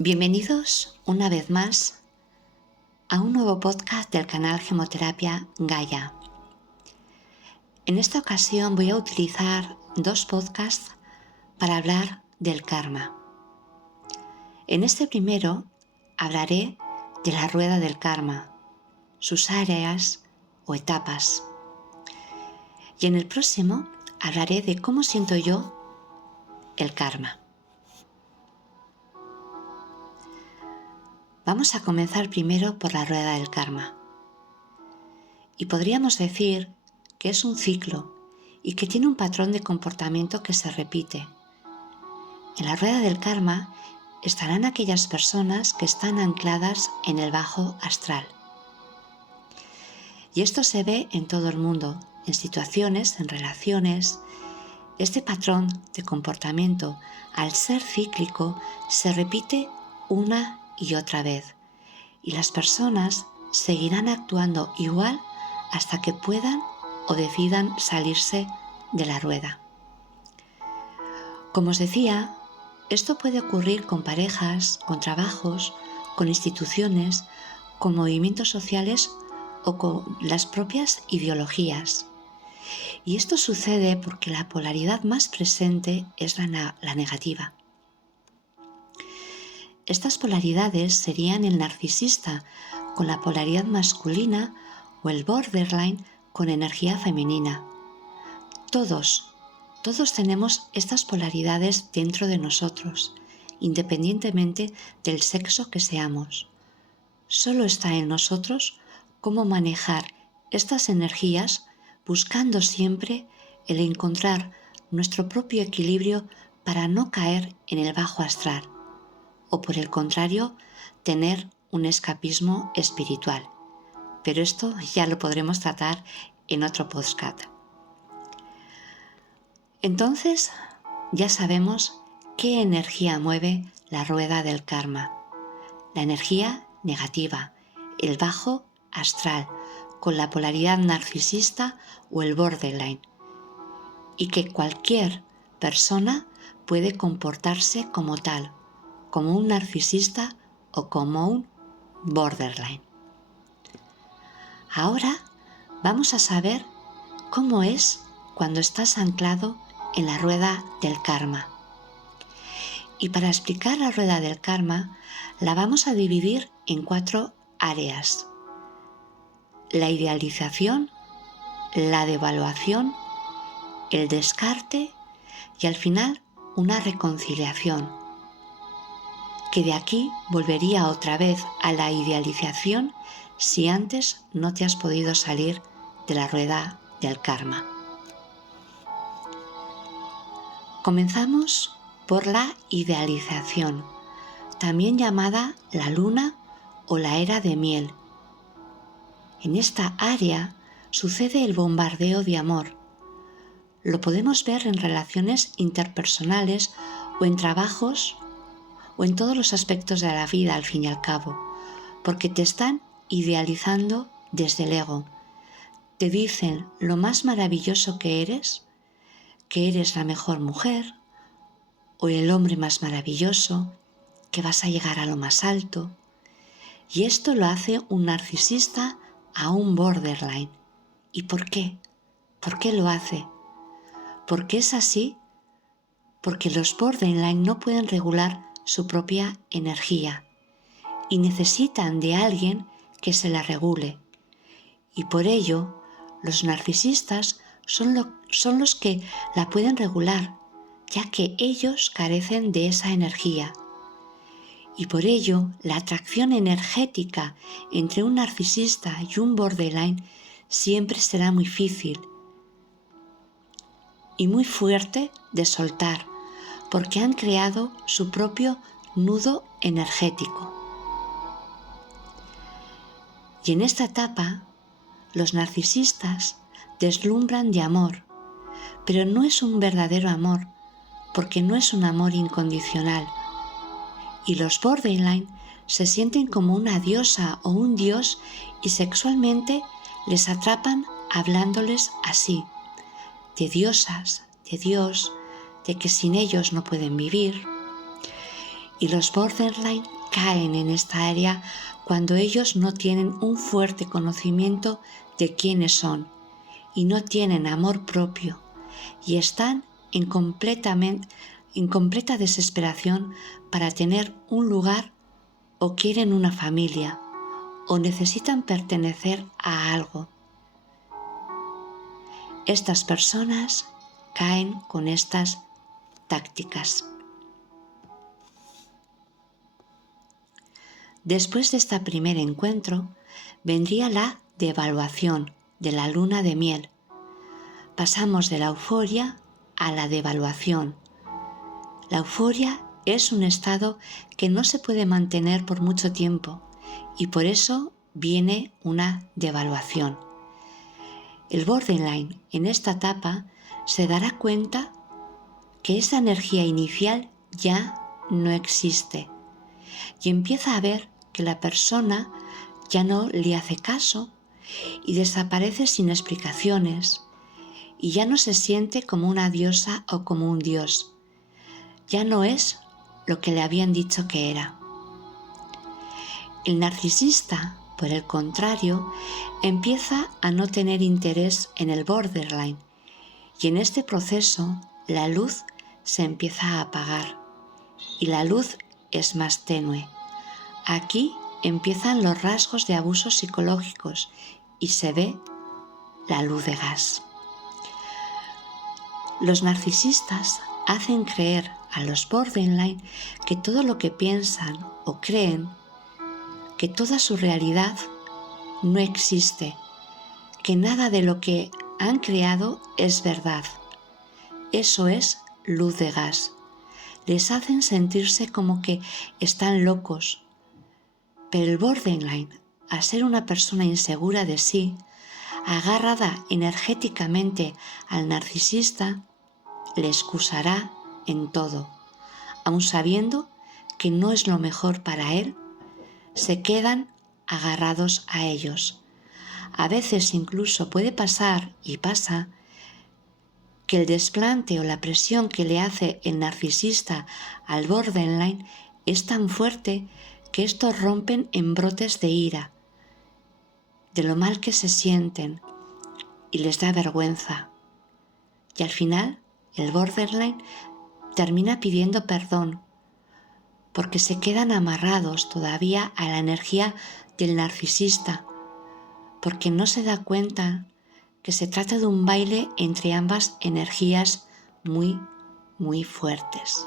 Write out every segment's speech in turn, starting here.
Bienvenidos una vez más a un nuevo podcast del canal Gemoterapia Gaia. En esta ocasión voy a utilizar dos podcasts para hablar del karma. En este primero hablaré de la rueda del karma, sus áreas o etapas. Y en el próximo hablaré de cómo siento yo el karma. Vamos a comenzar primero por la rueda del karma. Y podríamos decir que es un ciclo y que tiene un patrón de comportamiento que se repite. En la rueda del karma estarán aquellas personas que están ancladas en el bajo astral. Y esto se ve en todo el mundo, en situaciones, en relaciones. Este patrón de comportamiento, al ser cíclico, se repite una y otra vez. Y las personas seguirán actuando igual hasta que puedan o decidan salirse de la rueda. Como os decía, esto puede ocurrir con parejas, con trabajos, con instituciones, con movimientos sociales o con las propias ideologías. Y esto sucede porque la polaridad más presente es la negativa. Estas polaridades serían el narcisista con la polaridad masculina o el borderline con energía femenina. Todos tenemos estas polaridades dentro de nosotros, independientemente del sexo que seamos. Solo está en nosotros cómo manejar estas energías buscando siempre el encontrar nuestro propio equilibrio para no caer en el bajo astral o por el contrario tener un escapismo espiritual. Pero esto ya lo podremos tratar en otro podcast. Entonces, ya sabemos qué energía mueve la rueda del karma. La energía negativa, el bajo astral, con la polaridad narcisista o el borderline. Y que cualquier persona puede comportarse como tal, como un narcisista o como un borderline. Ahora vamos a saber cómo es cuando estás anclado en la rueda del karma. Y para explicar la rueda del karma, la vamos a dividir en 4 áreas. La idealización, la devaluación, el descarte y al final una reconciliación. Que de aquí volvería otra vez a la idealización si antes no te has podido salir de la rueda del karma. Comenzamos por la idealización, también llamada la luna o la era de miel. En esta área sucede el bombardeo de amor. Lo podemos ver en relaciones interpersonales o en trabajos o en todos los aspectos de la vida al fin y al cabo, porque te están idealizando desde el ego. Te dicen lo más maravilloso que eres la mejor mujer o el hombre más maravilloso, que vas a llegar a lo más alto. Y esto lo hace un narcisista a un borderline. ¿Y por qué? ¿Por qué lo hace? ¿Por qué es así? Porque los borderline no pueden regular su propia energía y necesitan de alguien que se la regule. Y por ello, los narcisistas son los que la pueden regular, ya que ellos carecen de esa energía. Y por ello, la atracción energética entre un narcisista y un borderline siempre será muy difícil y muy fuerte de soltar, porque han creado su propio nudo energético. Y en esta etapa, los narcisistas deslumbran de amor, pero no es un verdadero amor, porque no es un amor incondicional. Y los borderline se sienten como una diosa o un dios y sexualmente les atrapan hablándoles así, de diosas, de Dios, de que sin ellos no pueden vivir. Y los borderline caen en esta área cuando ellos no tienen un fuerte conocimiento de quiénes son y no tienen amor propio y están en completa desesperación para tener un lugar o quieren una familia o necesitan pertenecer a algo. Estas personas caen con estas tácticas. Después de este primer encuentro, vendría la devaluación de la luna de miel. Pasamos de la euforia a la devaluación. La euforia es un estado que no se puede mantener por mucho tiempo y por eso viene una devaluación. El borderline en esta etapa se dará cuenta que esa energía inicial ya no existe y empieza a ver que la persona ya no le hace caso y desaparece sin explicaciones y ya no se siente como una diosa o como un dios. Ya no es lo que le habían dicho que era. El narcisista, por el contrario, empieza a no tener interés en el borderline y en este proceso la luz se empieza a apagar y la luz es más tenue. Aquí empiezan los rasgos de abusos psicológicos y se ve la luz de gas. Los narcisistas hacen creer a los borderline que todo lo que piensan o creen, que toda su realidad no existe, que nada de lo que han creado es verdad. Eso es luz de gas. Les hacen sentirse como que están locos. Pero el borderline, al ser una persona insegura de sí, agarrada energéticamente al narcisista, le excusará en todo, aun sabiendo que no es lo mejor para él, se quedan agarrados a ellos. A veces incluso puede pasar, y pasa, que el desplante o la presión que le hace el narcisista al borderline es tan fuerte que estos rompen en brotes de ira, de lo mal que se sienten y les da vergüenza. Y al final el borderline termina pidiendo perdón porque se quedan amarrados todavía a la energía del narcisista, porque no se da cuenta que se trata de un baile entre ambas energías muy, muy fuertes.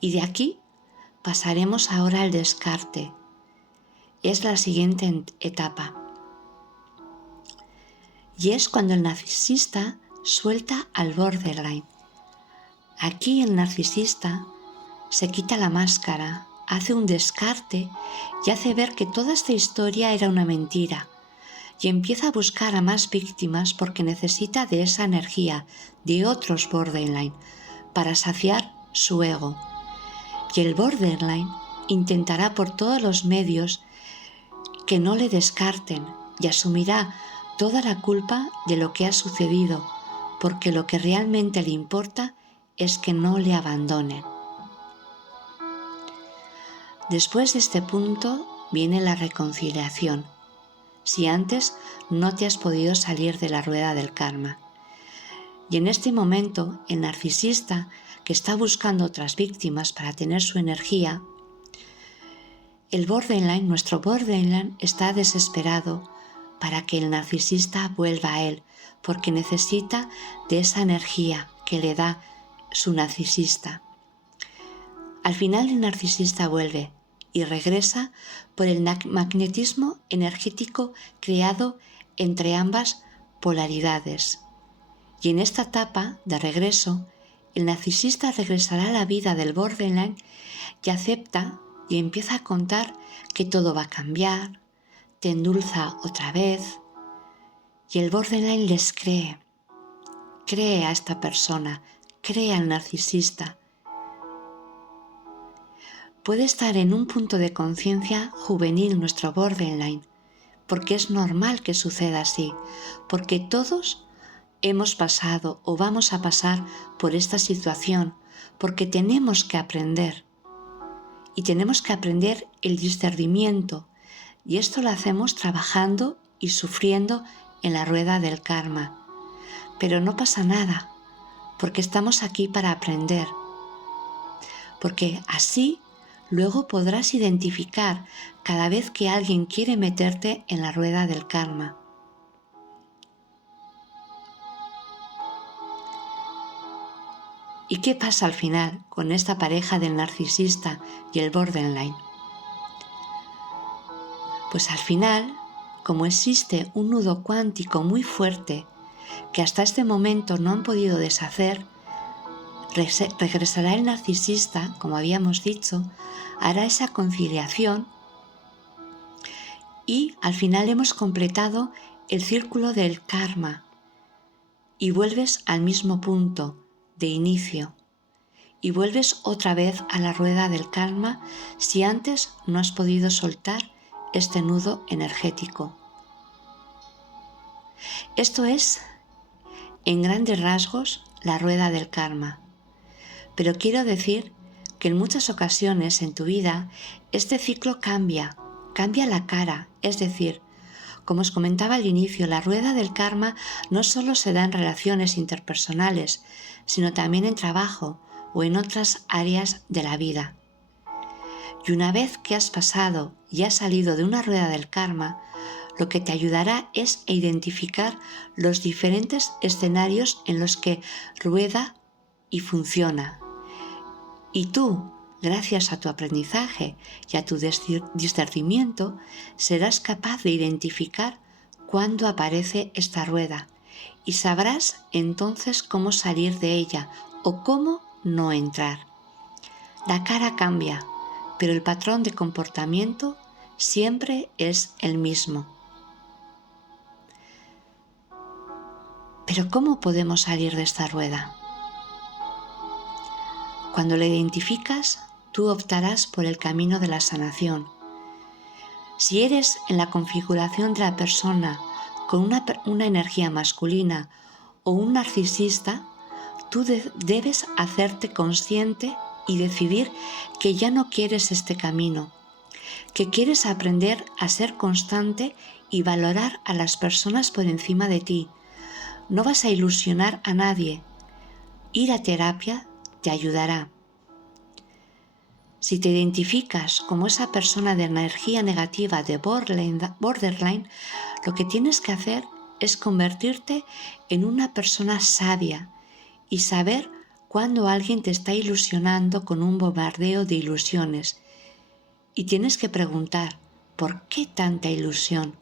Y de aquí pasaremos ahora al descarte. Es la siguiente etapa. Y es cuando el narcisista suelta al borderline. Aquí el narcisista se quita la máscara, hace un descarte y hace ver que toda esta historia era una mentira y empieza a buscar a más víctimas porque necesita de esa energía de otros borderline para saciar su ego. Y el borderline intentará por todos los medios que no le descarten y asumirá toda la culpa de lo que ha sucedido, porque lo que realmente le importa es que no le abandonen. Después de este punto viene la reconciliación, si antes no te has podido salir de la rueda del karma. Y en este momento el narcisista, que está buscando otras víctimas para tener su energía, el borderline, nuestro borderline, está desesperado para que el narcisista vuelva a él, porque necesita de esa energía que le da su narcisista. Al final el narcisista vuelve y regresa por el magnetismo energético creado entre ambas polaridades. Y en esta etapa de regreso, el narcisista regresará a la vida del borderline y acepta y empieza a contar que todo va a cambiar, te endulza otra vez, y el borderline les cree a esta persona, cree al narcisista. Puede estar en un punto de conciencia juvenil nuestro borderline, porque es normal que suceda así, porque todos hemos pasado o vamos a pasar por esta situación, porque tenemos que aprender. Y tenemos que aprender el discernimiento. Y esto lo hacemos trabajando y sufriendo en la rueda del karma. Pero no pasa nada, porque estamos aquí para aprender. Porque así luego podrás identificar cada vez que alguien quiere meterte en la rueda del karma. ¿Y qué pasa al final con esta pareja del narcisista y el borderline? Pues al final, como existe un nudo cuántico muy fuerte que hasta este momento no han podido deshacer, regresará el narcisista, como habíamos dicho, hará esa conciliación y al final hemos completado el círculo del karma y vuelves al mismo punto de inicio y vuelves otra vez a la rueda del karma si antes no has podido soltar este nudo energético. Esto es, en grandes rasgos, la rueda del karma. Pero quiero decir que en muchas ocasiones en tu vida este ciclo cambia la cara, es decir, como os comentaba al inicio, la rueda del karma no solo se da en relaciones interpersonales, sino también en trabajo o en otras áreas de la vida. Y una vez que has pasado y has salido de una rueda del karma, lo que te ayudará es a identificar los diferentes escenarios en los que rueda y funciona. Y tú, gracias a tu aprendizaje y a tu discernimiento, serás capaz de identificar cuándo aparece esta rueda y sabrás entonces cómo salir de ella o cómo no entrar. La cara cambia, pero el patrón de comportamiento siempre es el mismo. Pero ¿cómo podemos salir de esta rueda? Cuando la identificas, tú optarás por el camino de la sanación. Si eres en la configuración de la persona con una energía masculina o un narcisista, tú debes hacerte consciente y decidir que ya no quieres este camino, que quieres aprender a ser constante y valorar a las personas por encima de ti. No vas a ilusionar a nadie. Ir a terapia te ayudará. Si te identificas como esa persona de energía negativa de borderline, lo que tienes que hacer es convertirte en una persona sabia y saber cuando alguien te está ilusionando con un bombardeo de ilusiones. Y tienes que preguntar, ¿por qué tanta ilusión?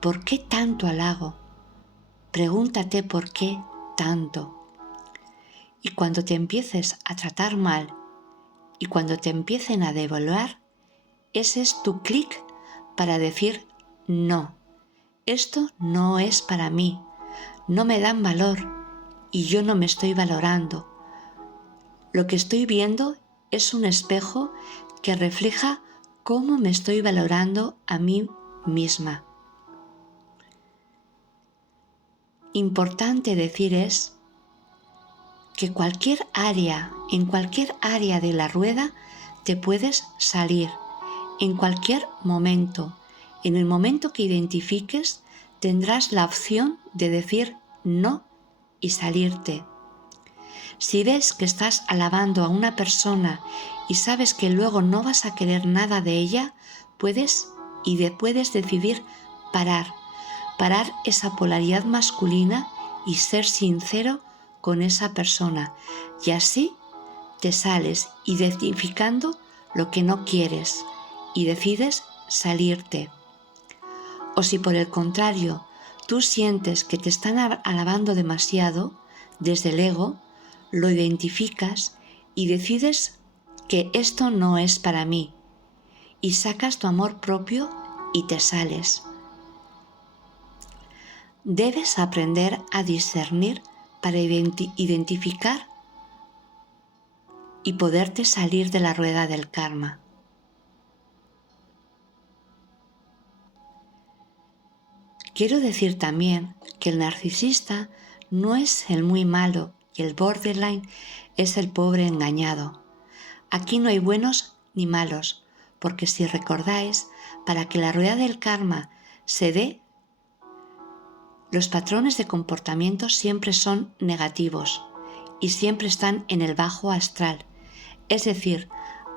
¿Por qué tanto halago? Pregúntate por qué tanto. Y cuando te empieces a tratar mal y cuando te empiecen a devaluar, ese es tu clic para decir no, esto no es para mí, no me dan valor y yo no me estoy valorando. Lo que estoy viendo es un espejo que refleja cómo me estoy valorando a mí misma. Importante decir es que en cualquier área de la rueda te puedes salir, en cualquier momento. En el momento que identifiques, tendrás la opción de decir no y salirte. Si ves que estás alabando a una persona y sabes que luego no vas a querer nada de ella, puedes decidir parar esa polaridad masculina y ser sincero con esa persona. Y así te sales identificando lo que no quieres y decides salirte. O si por el contrario tú sientes que te están alabando demasiado desde el ego, lo identificas y decides que esto no es para mí y sacas tu amor propio y te sales. Debes aprender a discernir para identificar y poderte salir de la rueda del karma. Quiero decir también que el narcisista no es el muy malo y el borderline es el pobre engañado. Aquí no hay buenos ni malos, porque si recordáis, para que la rueda del karma se dé, los patrones de comportamiento siempre son negativos y siempre están en el bajo astral. Es decir,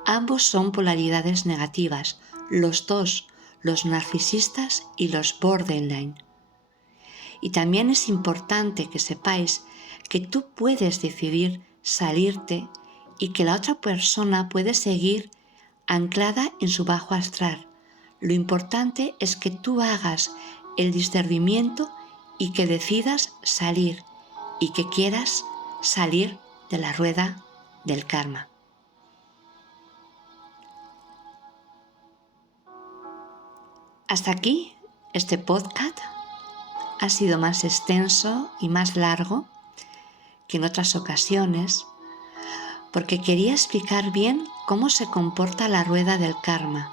ambos son polaridades negativas, los dos, los narcisistas y los borderline. Y también es importante que sepáis que tú puedes decidir salirte y que la otra persona puede seguir anclada en su bajo astral. Lo importante es que tú hagas el discernimiento y que decidas salir y que quieras salir de la rueda del karma. Hasta aquí este podcast. Ha sido más extenso y más largo que en otras ocasiones porque quería explicar bien cómo se comporta la rueda del karma.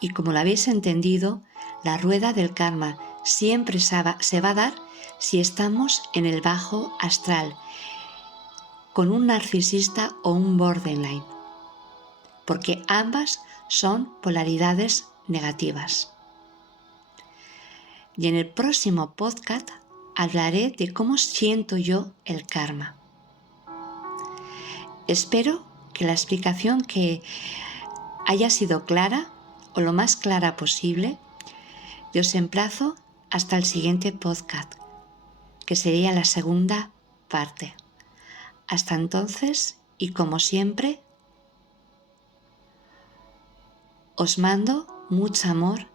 Y como lo habéis entendido, la rueda del karma siempre se va a dar si estamos en el bajo astral, con un narcisista o un borderline, porque ambas son polaridades negativas. Y en el próximo podcast hablaré de cómo siento yo el karma. Espero que la explicación que haya sido clara o lo más clara posible. Y os emplazo hasta el siguiente podcast, que sería la segunda parte. Hasta entonces, y como siempre, os mando mucho amor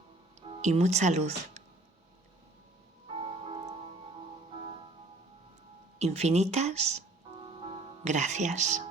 y mucha luz. Infinitas gracias.